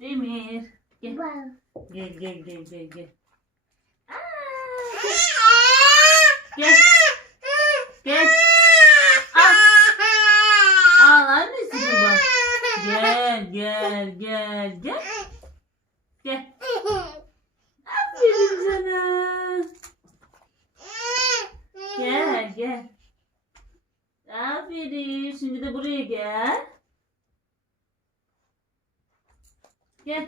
Demir. Gel. Gel gel gel gel gel. Gel. Gel. Al. Al annesi baba. Gel gel gel gel. Gel. Aferin sana. Gel gel. Aferin. Şimdi de buraya gel. Gel.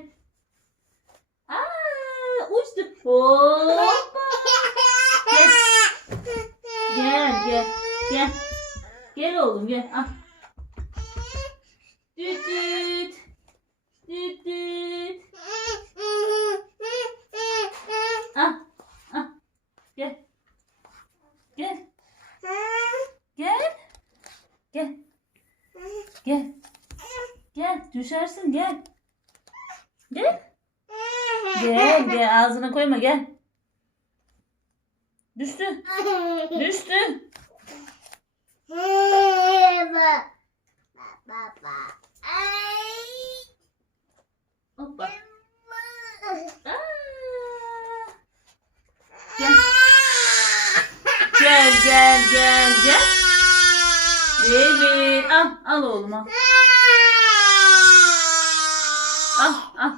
Aa, uçtu. Hoppa. Gel. Gel gel. Gel. Gel oğlum gel. Al. Düt düt. Düt düt. Al. Gel. Gel. Gel. Gel. Gel. Gel. Düşersin gel. Gel. Gel gel ağzına koyma gel. Düştü. Düştü. Hoppa. Aa. Gel. Gel gel gel gel. Al al oğlum al. Al al.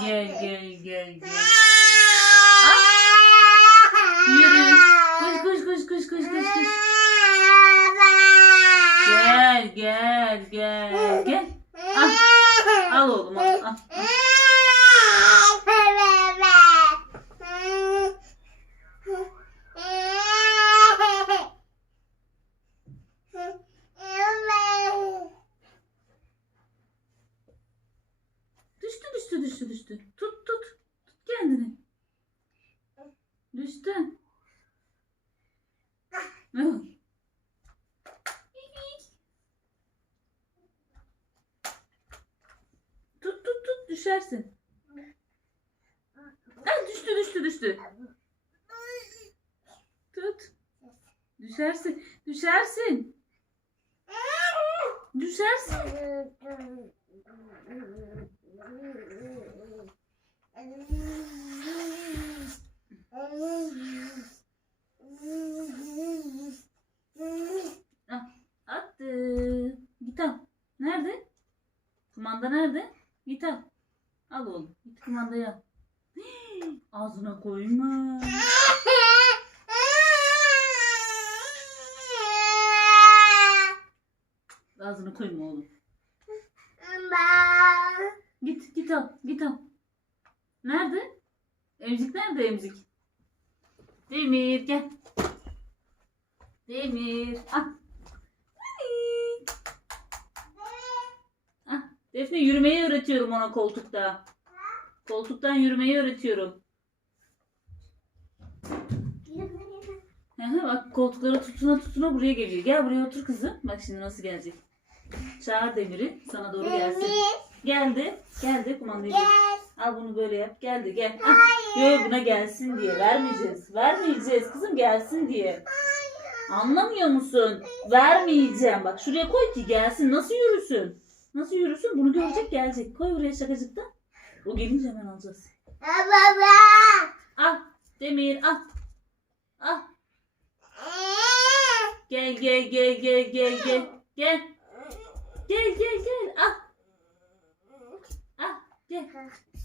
Gel gel gel gel. Yürü. Koş koş koş koş koş koş koş. Gel gel gel gel. Al. Al oğlum. Düştü düştü düştü düştü. Tut tut. Tut kendini. Düştü. Hı. Tut tut tut düşersin. Ay düştü düştü düştü. Tut. Düşersin. Düşersin. Düşersin. Attı. Git al. Nerede? Kumanda nerede? Git al. Al oğlum. Al. Hii, Ağzına koyma. Ağzına koyma oğlum. Git git al. Git al. Nerede? Emzik nerede emzik? Demir gel. Demir. Ay. Ah. Defne yürümeyi öğretiyorum ona koltukta. Koltuktan yürümeyi öğretiyorum. Hı, Bak koltuklara tutuna tutuna buraya geliyor. Gel buraya otur kızım. Bak şimdi nasıl gelecek. Çağır Demir'i sana doğru gelsin. Geldi. Geldi kumandayı. Al bunu böyle yap. Geldi gel. Ah, yo, buna gelsin diye. Vermeyeceğiz. Vermeyeceğiz kızım gelsin diye. Anlamıyor musun? Vermeyeceğim. Bak şuraya koy ki gelsin. Nasıl yürüsün? Nasıl yürüsün? Bunu görecek gelecek. Koy buraya şakacıkta. O gelince hemen alacağız. Al. Demir al. Al. Gel gel gel gel gel gel. Gel. Gel gel gel. Al. Al. Gel.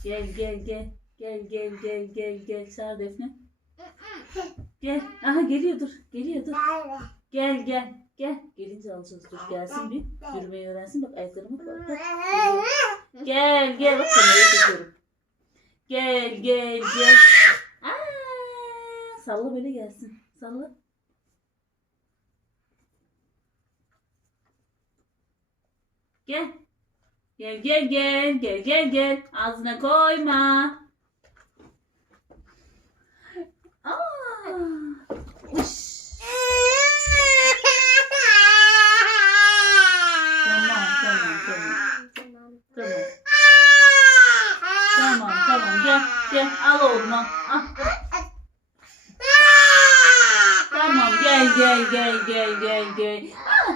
Gel gel gel. Gel gel gel gel gel. Çağır Defne. Gel. Aha geliyor dur. Geliyor dur. Gel gel. Gel. Gelince alacağız. Dur gelsin bir. Yürümeyi öğrensin. Bak ayaklarıma bak. bak. Gel gel. Bak kameraya çekiyorum. Gel gel gel. Aa, salla böyle gelsin. Salla. Gel. Gel gel gel gel gel gel. Ağzına koyma. gel gel gel gel gel. Ah.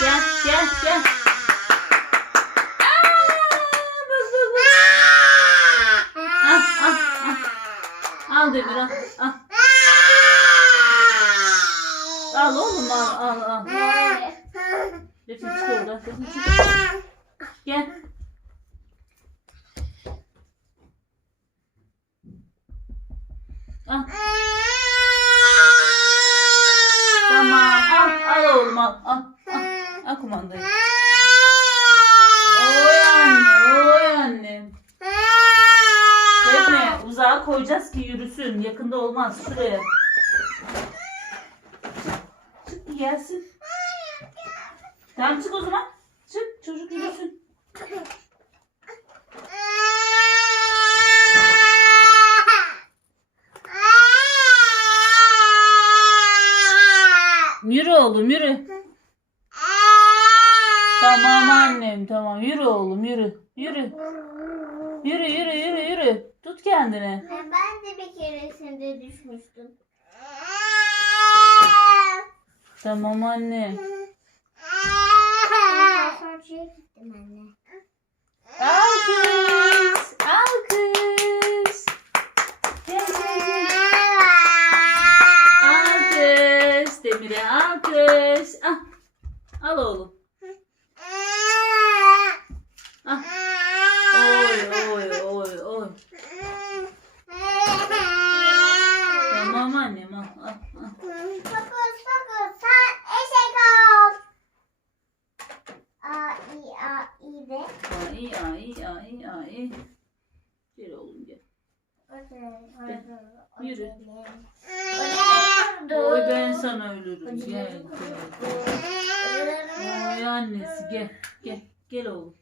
Gel gel gel. Al Demir al. Al, al oğlum al al al. Sesin çık oradan sesin çık. Gel. Al al al. Al, kumandayı. Oy anne oy annem. Defne uzağa koyacağız ki yürüsün. Yakında olmaz. Şuraya. Çık bir gelsin. Tamam çık o zaman. Çık çocuk yürüsün. Yürü oğlum yürü. Tamam annem tamam yürü oğlum yürü. Yürü. Yürü yürü yürü yürü. Tut kendini. Ben de bir keresinde düşmüştüm. Tamam anne. Asansörcüye gittim anne. Alkış. Alkış. Alkış. Demir'e alkış. Ah. Al oğlum. Ah. Oy oy oy oy. Tamam annem al al al. Fokus fokus sen eşek ol. A i a i de. Ay ay ay ay. Gel oğlum gel. Yürü. Oy ben sana ölürüm. Gel gel. Oy annesi gel. Gel. Gel oğlum. Oğlum.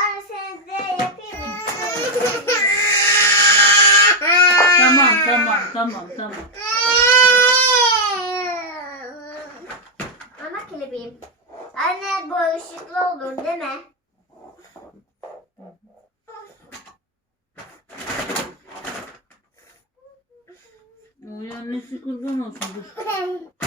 Anne sen de yapayım mı? Tamam tamam tamam. Ana kelebeğim. Anne bu ışıklı olur değil mi? Oy annesi kurban olsun. Dur.